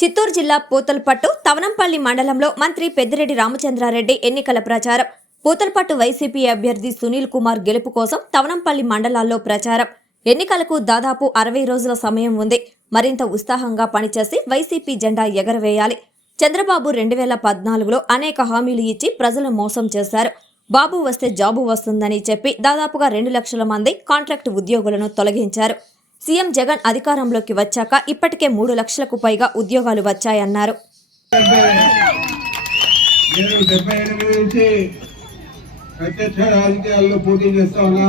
చిత్తూరు జిల్లా పూతలపట్టు తవనంపల్లి మండలంలో మంత్రి పెద్దిరెడ్డి రామచంద్రారెడ్డి ఎన్నికల ప్రచారం. పూతలపట్టు వైసీపీ అభ్యర్థి సునీల్ కుమార్ గెలుపు కోసం తవనంపల్లి మండలాల్లో ప్రచారం. ఎన్నికలకు దాదాపు అరవై రోజుల సమయం ఉంది. మరింత ఉత్సాహంగా పనిచేసి వైసీపీ జెండా ఎగరవేయాలి. చంద్రబాబు రెండు వేల పద్నాలుగులో అనేక హామీలు ఇచ్చి ప్రజలు మోసం చేశారు. బాబు వస్తే జాబు వస్తుందని చెప్పి దాదాపుగా రెండు లక్షల మంది కాంట్రాక్ట్ ఉద్యోగులను తొలగించారు. సీఎం జగన్ అధికారంలోకి వచ్చాక ఇప్పటికే మూడు లక్షలకు పైగా ఉద్యోగాలు వచ్చాయన్నారు. డెబ్బై ఎనిమిది నుంచి ప్రత్యక్ష రాజకీయాల్లో పోటీ చేస్తా ఉన్నా.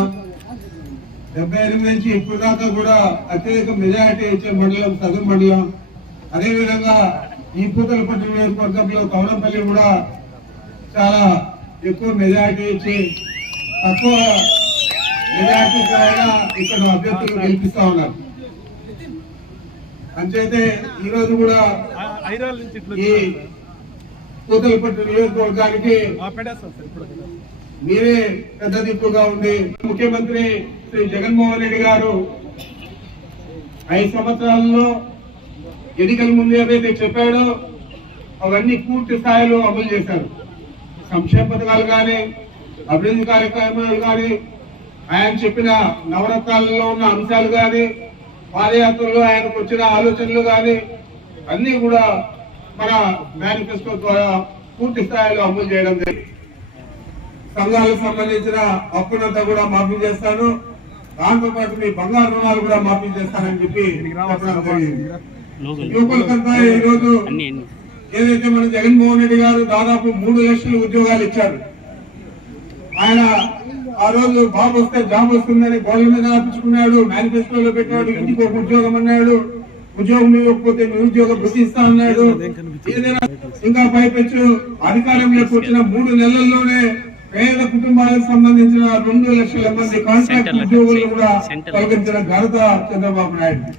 డెబ్బై ఎనిమిది నుంచి ఇప్పుడు దాకా కూడా అత్యధిక మెజారిటీ ఇచ్చే మండలం సదురు మండలం. అదేవిధంగా ఈ పూతలపట్టు నియోజకవర్గంలో కవనంపల్లి కూడా చాలా ఎక్కువ మెజారిటీ ఇచ్చి తక్కువ మెజారిటీ ద్వారా ఇక్కడ అభ్యర్థులు గెలిపిస్తా ఉన్నారు. అంచేతే ఈ రోజు కూడా ఈ కూతలపట్టు నియోజకవర్గానికి మీరే పెద్ద దిక్కుగా ఉంది ముఖ్యమంత్రి శ్రీ జగన్మోహన్ రెడ్డి గారు ఐదు సంవత్సరాలలో ఎన్నికల ముందు ఏదైతే చెప్పాడో అవన్నీ పూర్తి స్థాయిలో అమలు చేశారు. సంక్షేమ పథకాలు కానీ అభివృద్ధి కార్యక్రమాలు కానీ ఆయన చెప్పిన నవరత్నాలలో ఉన్న అంశాలు కానీ పాదయాత్రలో ఆయనకు వచ్చిన ఆలోచనలు కానీ అన్నీ కూడా మన మేనిఫెస్టో ద్వారా పూర్తి స్థాయిలో అమలు చేయడం జరిగింది. సంఘాలకు సంబంధించిన అప్పునంతా కూడా మాఫీ చేస్తాను. దాంతో పాటు మీ బంగారు రుణాలు కూడా మాఫీ చేస్తానని చెప్పి యువకులకంతా ఈరోజు రోజు ఏదైతే మన జగన్మోహన్ రెడ్డి గారు దాదాపు మూడు లక్షల ఉద్యోగాలు ఇచ్చారు. ఆయన ఆ రోజు బాబు వస్తే జాబ్ వస్తుందని గోడల మీద రాపించుకున్నాడు మేనిఫెస్టోలో పెట్టాడు ఇంటికి ఒక ఉద్యోగం అన్నాడు. ఉద్యోగం ఇవ్వకపోతే నిరుద్యోగ ఇస్తా అన్నాడు. ఏదైనా ఇంకా పైపెచ్చు. అధికారంలోకి వచ్చిన మూడు నెలల్లోనే పేద కుటుంబాలకు సంబంధించిన రెండు లక్షల మంది కాంట్రాక్ట్ ఉద్యోగులు కూడా తొలగించిన ఘనత చంద్రబాబు నాయుడు.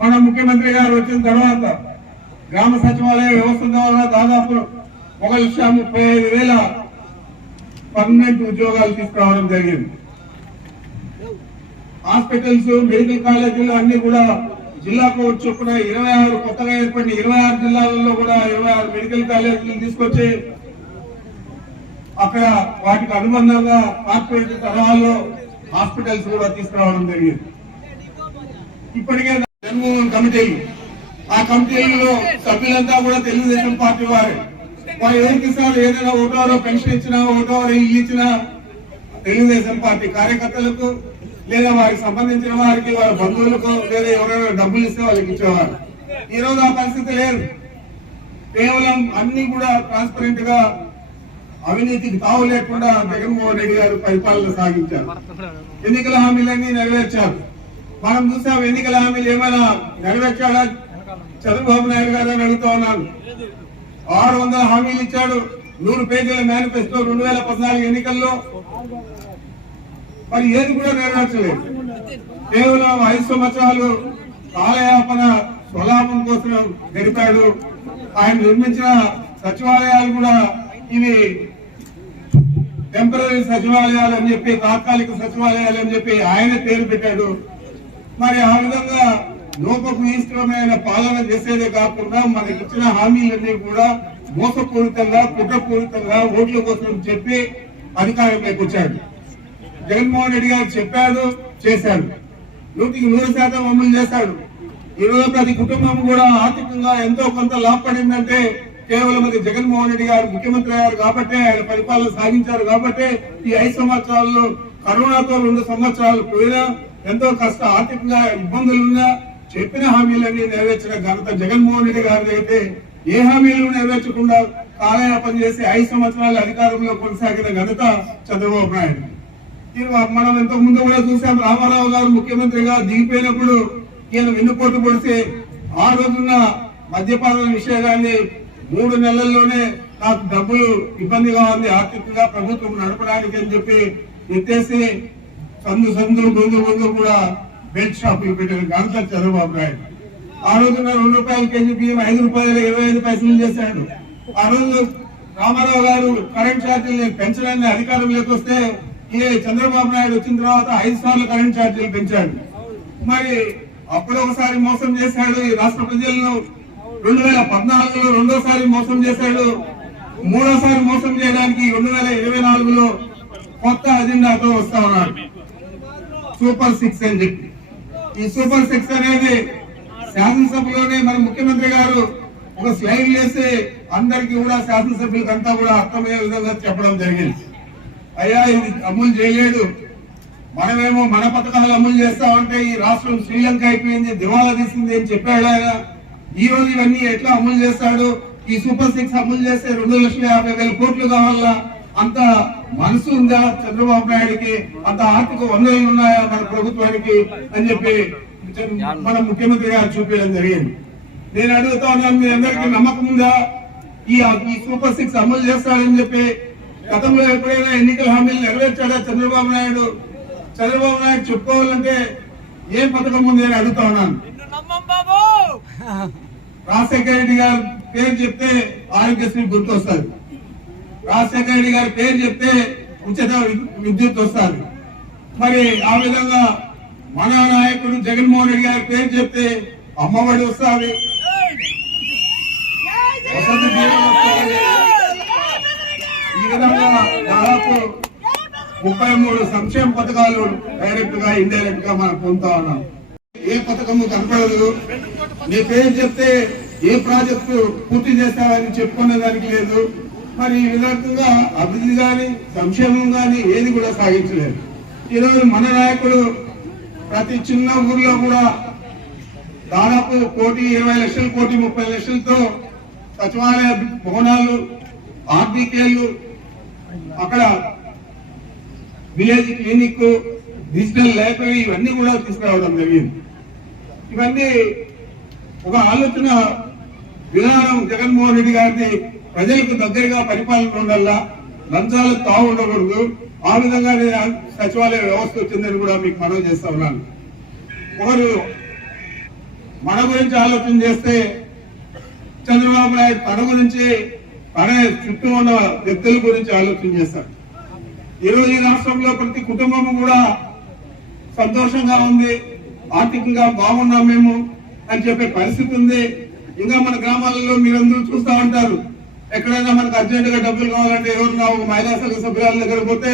మన ముఖ్యమంత్రి గారు వచ్చిన తర్వాత గ్రామ సచివాలయ వ్యవస్థ ద్వారా దాదాపు ఒక లక్ష ముప్పై ఐదు వేల పర్మనెంట్ ఉద్యోగాలు తీసుకురావడం జరిగింది. హాస్పిటల్స్ మెడికల్ కాలేజీలు అన్ని కూడా జిల్లాకు చొప్పున ఇరవై ఆరు కొత్తగా ఏర్పడిన ఇరవై ఆరు జిల్లాలలో కూడా ఇరవై ఆరు మెడికల్ కాలేజీలు తీసుకొచ్చి అక్కడ వాటికి అనుబంధంగా కార్పొరేట్ తరహాలో హాస్పిటల్స్ కూడా తీసుకురావడం జరిగింది. ఇప్పటికే జన్మోహన్ కమిటీలు ఆ కమిటీలలో సభ్యులంతా కూడా తెలుగుదేశం పార్టీ వారే. వారు ఎవరికి ఇస్తారు ఏదైనా ఓటోరో పెన్షన్ ఇచ్చినా ఓటోరో ఇల్లు ఇచ్చినా తెలుగుదేశం పార్టీ కార్యకర్తలకు లేదా వారికి సంబంధించిన వారికి వారి బంధువులకు లేదా ఎవరైనా డబ్బులు ఇస్తే వాళ్ళకి ఇచ్చేవారు. ఈ రోజు ఆ పరిస్థితి లేదు. కేవలం అన్ని కూడా ట్రాన్స్పరెంట్గా అవినీతికి తావు లేకుండా జగన్మోహన్ రెడ్డి గారు పరిపాలన సాగించారు. ఎన్నికల హామీలన్నీ నెరవేర్చారు. మనం చూసాం ఎన్నికల హామీలు ఏమైనా నెరవేర్చాడా? చంద్రబాబు నాయుడు గారు అని అడుగుతా ఉన్నాను. ఆరు వందల హామీలు ఇచ్చాడు. నూరు పేజీల మేనిఫెస్టో రెండు వేల పద్నాలుగు ఎన్నికల్లో. మరి ఏది కూడా నెరవేర్చలేదు. కేవలం ఐదు సంవత్సరాలు కాలయాపన స్వలాభం కోసం గడిపాడు ఆయన నిర్మించిన సచివాలయాలు కూడా ఇవి టెంపరీ సచివాలయాలు అని చెప్పి తాత్కాలిక సచివాలయాలు అని చెప్పి ఆయన పేరు పెట్టాడు. మరి ఆ విధంగా లోపకు ఇష్టమైన పాలన చేసేదే కాకుండా మనకి ఇచ్చిన హామీలన్నీ కూడా మోసపూరితంగా కుట్రపూరితంగా ఓట్ల కోసం చెప్పి అధికారంలోకి వచ్చాడు. జగన్మోహన్ రెడ్డి గారు చెప్పాడు చేశాడు. నూటికి నూరు శాతం అమలు చేశాడు. ఈ ప్రతి కుటుంబం కూడా ఆర్థికంగా ఎంతో కొంత లాభపడిందంటే కేవలం అది జగన్మోహన్ రెడ్డి గారు ముఖ్యమంత్రి అయ్యారు కాబట్టి ఆయన పరిపాలన సాగించారు కాబట్టి ఈ ఐదు సంవత్సరాల్లో కరోనాతో రెండు సంవత్సరాలు పోయినా ఎంతో కష్ట ఆర్థికంగా ఇబ్బందులున్నా చెప్పిన హామీలన్నీ నెరవేర్చిన ఘనత జగన్మోహన్ రెడ్డి గారిది అయితే ఏ హామీలు నెరవేర్చకుండా కాలయాపన చేసి ఐదు సంవత్సరాలు అధికారంలో కొనసాగిన ఘనత చంద్రబాబు నాయుడు. మనం ఇంతకు ముందు కూడా చూసాం రామారావు గారు ముఖ్యమంత్రిగా దిగిపోయినప్పుడు ఈయన వెన్నుపోటు పొడితే ఆ రోజున మద్యపాన నిషేధాన్ని మూడు నెలల్లోనే నాకు డబ్బులు ఇబ్బందిగా ఉంది ఆర్థికంగా ప్రభుత్వం నడపడానికి అని చెప్పి ఎత్తేసి సందు సందు ముందు ముందు కూడా బెడ్ షాపులు పెట్టిన ఘనత చంద్రబాబు నాయుడు. ఆ రోజున రెండు రూపాయల కేజీ బియ్యం ఐదు రూపాయలు ఇరవై ఐదు పైసలు చేశాడు. ఆ రోజు రామారావు గారు కరెంట్ ఛార్జీలు పెంచడాన్ని అధికారంలోకి వస్తే ఈ చంద్రబాబు నాయుడు వచ్చిన తర్వాత ఐదు సార్లు కరెంట్ ఛార్జీలు పెంచాడు. మరి అప్పుడు ఒకసారి మోసం చేశాడు ఈ రాష్ట్ర ప్రజలను. రెండు వేల పద్నాలుగులో రెండోసారి మోసం చేశాడు. మూడోసారి మోసం చేయడానికి రెండు వేల ఇరవై నాలుగులో కొత్త అజెండాతో వస్తా ఉన్నాడు. సూపర్ సిక్స్ అని చెప్పి. ఈ సూపర్ సిక్స్ అనేది శాసనసభలోనే మన ముఖ్యమంత్రి గారు ఒక స్లైడ్ వేసి అందరికి కూడా శాసనసభ్యులకంతా కూడా అర్థమయ్యే విధంగా చెప్పడం జరిగింది. అయ్యా ఇది అమలు చేయలేదు. మనమేమో మన పథకాలు అమలు చేస్తా ఉంటే ఈ రాష్ట్రం శ్రీలంక అయిపోయింది దివాలా తీసింది అని చెప్పాడు ఆయన. ఈ రోజు ఇవన్నీ ఎట్లా అమలు చేస్తాడు? ఈ సూపర్ సిక్స్ అమలు చేస్తే రెండు లక్షల యాభై వేల కోట్లు కావాలా? అంత మనసు ఉందా చంద్రబాబు నాయుడికి? అంత ఆర్థిక వనరులు ఉన్నాయా మన ప్రభుత్వానికి అని చెప్పి మన ముఖ్యమంత్రి గారు చూపించడం జరిగింది. నేను అడుగుతా ఉన్నాను మీ అందరికీ నమ్మకం ఉందా? ఈ సూపర్ సిక్స్ అమలు చేస్తాడని చెప్పి గతంలో ఎప్పుడైనా ఎన్నికల హామీలు నెరవేర్చాడా చంద్రబాబు నాయుడు? చంద్రబాబు నాయుడు చెప్పుకోవాలంటే ఏం పథకం ఉంది అని అడుగుతా ఉన్నాను. రాజశేఖర రెడ్డి గారి పేరు చెప్తే ఆరోగ్యశ్రీ గుర్తొస్తుంది. రాజశేఖర రెడ్డి గారి పేరు చెప్తే ఉచిత విద్యుత్ వస్తుంది. మరి ఆ విధంగా మన నాయకుడు జగన్మోహన్ రెడ్డి గారి పేరు చెప్తే అమ్మఒడి వస్తుంది. ఈ విధంగా దాదాపు ముప్పై మూడు సంక్షేమ పథకాలు డైరెక్ట్గా ఇండైరెక్ట్గా మనం పొందుతా ఉన్నాం. ఏ పథకము కనపడదు. నీ పేరు చెప్తే ఏ ప్రాజెక్టు పూర్తి చేస్తావని చెప్పుకునే దానికి లేదు. మరి ఈ విధంగా అభివృద్ధి కానీ సంక్షేమం కానీ ఏది కూడా సాగించలేదు. ఈరోజు మన నాయకుడు ప్రతి చిన్న ఊర్లో కూడా దాదాపు కోటి ఇరవై లక్షలు కోటి ముప్పై లక్షలతో సచివాలయ భవనాలు ఆర్బీకేలు అక్కడ విలేజ్ క్లినిక్ డిజిటల్ లైబ్రరీ ఇవన్నీ కూడా తీసుకురావడం జరిగింది. ఇవన్నీ ఒక ఆలోచన విధానం జగన్మోహన్ రెడ్డి గారిని ప్రజలకు దగ్గరగా పరిపాలన ఉండాలా లంచాలకు తావు ఉండకూడదు. ఆ విధంగానే సచివాలయ వ్యవస్థ వచ్చిందని కూడా మీకు మనవి చేస్తా ఉన్నాను. ఒకరు మన గురించి ఆలోచన చేస్తే చంద్రబాబు నాయుడు తన గురించి తన చుట్టూ ఉన్న వ్యక్తుల గురించి ఆలోచన చేస్తారు ఈరోజు ఈ రాష్ట్రంలో ప్రతి కుటుంబం కూడా సంతోషంగా ఉంది ఆర్థికంగా బాగున్నాం మేము అని చెప్పే పరిస్థితి ఉంది. ఇంకా మన గ్రామాలలో మీరందరూ చూస్తా ఉంటారు. ఎక్కడైనా మనకు అర్జెంట్గా డబ్బులు కావాలంటే ఎవరున్నా ఒక మహిళా సంఘ సభ్యురాల దగ్గర పోతే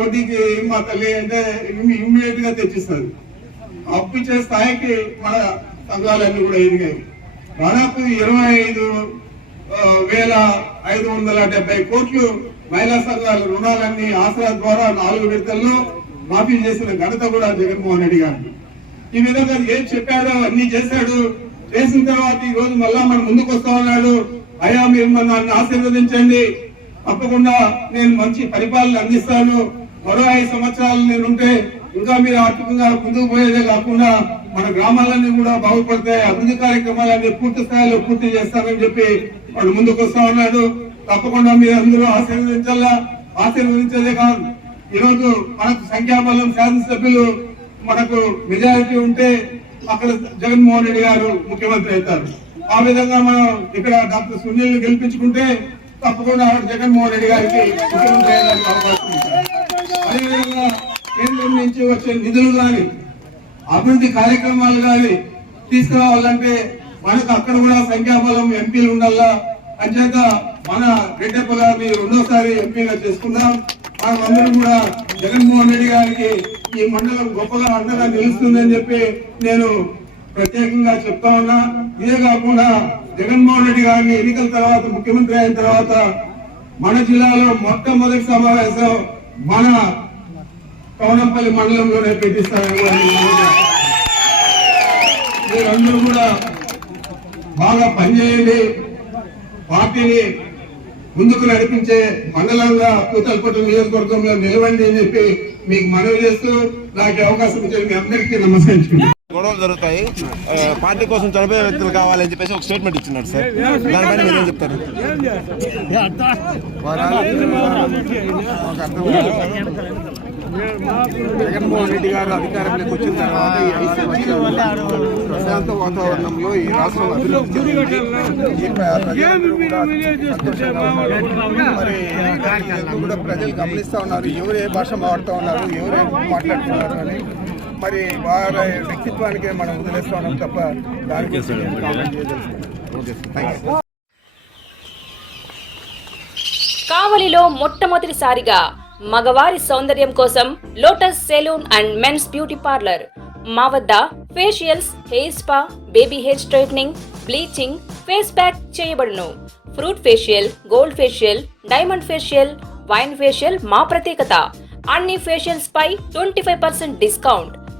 వడ్డీకి మా తల్లి అంటే ఇమ్మీడియట్గా తెచ్చిస్తుంది. అప్పిచ్చే స్థాయికి మన సంఘాలన్నీ కూడా ఎదిగాయి. దాదాపు ఇరవై ఐదు వేల ఐదు వందల డెబ్బై కోట్లు మహిళా సంఘాల రుణాలన్నీ ఆసరా ద్వారా నాలుగు విడతల్లో మాఫీ చేసిన ఘనత కూడా జగన్మోహన్ రెడ్డి గారు ఈ విధంగా ఏం చెప్పాడో అన్ని చేశాడు. చేసిన తర్వాత ఈ రోజు మళ్ళా మనం ముందుకు వస్తా అయ్యా మీరు నన్ను ఆశీర్వదించండి. తప్పకుండా నేను మంచి పరిపాలన అందిస్తాను. మరో ఐదు సంవత్సరాలు నేను ఉంటే ఇంకా మీరు ఆర్థికంగా ముందుకు పోయేదే కాకుండా మన గ్రామాలన్నీ కూడా బాగుపడతాయి. అభివృద్ధి కార్యక్రమాలన్నీ పూర్తి స్థాయిలో పూర్తి చేస్తానని చెప్పి వాడు ముందుకు వస్తా ఉన్నాడు. తప్పకుండా మీరు అందరూ ఆశీర్వదించాలా? ఆశీర్వదించేదే కాదు. ఈరోజు మనకు సంఖ్యాబలం శాసనసభ్యులు మనకు మెజారిటీ ఉంటే అక్కడ జగన్మోహన్ రెడ్డి గారు ముఖ్యమంత్రి అవుతారు. ఆ విధంగా మనం ఇక్కడ డాక్టర్ సునీల్ గెలిపించుకుంటే తప్పకుండా జగన్మోహన్ రెడ్డి గారికి ముఖ్యమంత్రి అయ్యడానికి అవకాశం అదేవిధంగా కేంద్రం నుంచి వచ్చే నిధులు కానీ అభివృద్ధి కార్యక్రమాలు కానీ తీసుకురావాలంటే మనకు అక్కడ కూడా సంఖ్యాబలం ఎంపీలు ఉండాలా? అంచేత మన రెడ్డప్ప గారిని రెండోసారి ఎంపీగా చేసుకుందాం. మనమందరం అందరం కూడా జగన్మోహన్ రెడ్డి గారికి ఈ మండలం గొప్పగా అండగా నిలుస్తుందని చెప్పి నేను ప్రత్యేకంగా చెప్తా ఉన్నా ఇదే కాకుండా జగన్మోహన్ రెడ్డి గారిని ఎన్నికల తర్వాత ముఖ్యమంత్రి అయిన తర్వాత మన జిల్లాలో మొట్టమొదటి సమావేశం మన కవనంపల్లి మండలంలోనే పెట్టిస్తారని కూడా మీరందరూ కూడా బాగా పనిచేయండి. పార్టీని ముందుకు నడిపించే మండలంగా కూతలపట్టు నియోజకవర్గంలో నిలవండి అని చెప్పి మీకు మనవి చేస్తూ నాకు అవకాశం ఇచ్చిన మీ అందరికీ నమస్కరించుకుంటాను గొడవలు జరుగుతాయి. పార్టీ కోసం చనిపోయే వ్యక్తులు కావాలని చెప్పేసి ఒక స్టేట్మెంట్ ఇచ్చినాడు సార్. దానిపైన మీరు ఏం చెప్తారు జగన్మోహన్ రెడ్డి గారు అధికారంలోకి వచ్చిన తర్వాత ఈ ఐదు ప్రశాంత వాతావరణంలో ఈ రాష్ట్రం అభివృద్ధి కూడా మరి కూడా ప్రజలు గమనిస్తా ఉన్నారు. ఎవరు ఏ భాష మాట్లాడుతూ ఉన్నారు ఎవరు మాట్లాడుతున్నారు అని. మరి వారి వ్యక్తిత్వానికే మనం వదిలేస్తా తప్ప దాని గురించి నేను కామెంట్ చేయదలుచుకోను. కావలిలో మొట్టమొదటిసారిగా మగవారి సౌందర్యం కోసం Lotus salon and men's beauty parlour మా వద్ద facials hair spa baby hair straightening bleaching face pack చేయబడును. Fruit facial gold facial diamond facial wine facial మా ప్రత్యేకత. అన్ని ఫేషియల్స్ పై ట్వంటీ ఫైవ్ పర్సెంట్ డిస్కౌంట్.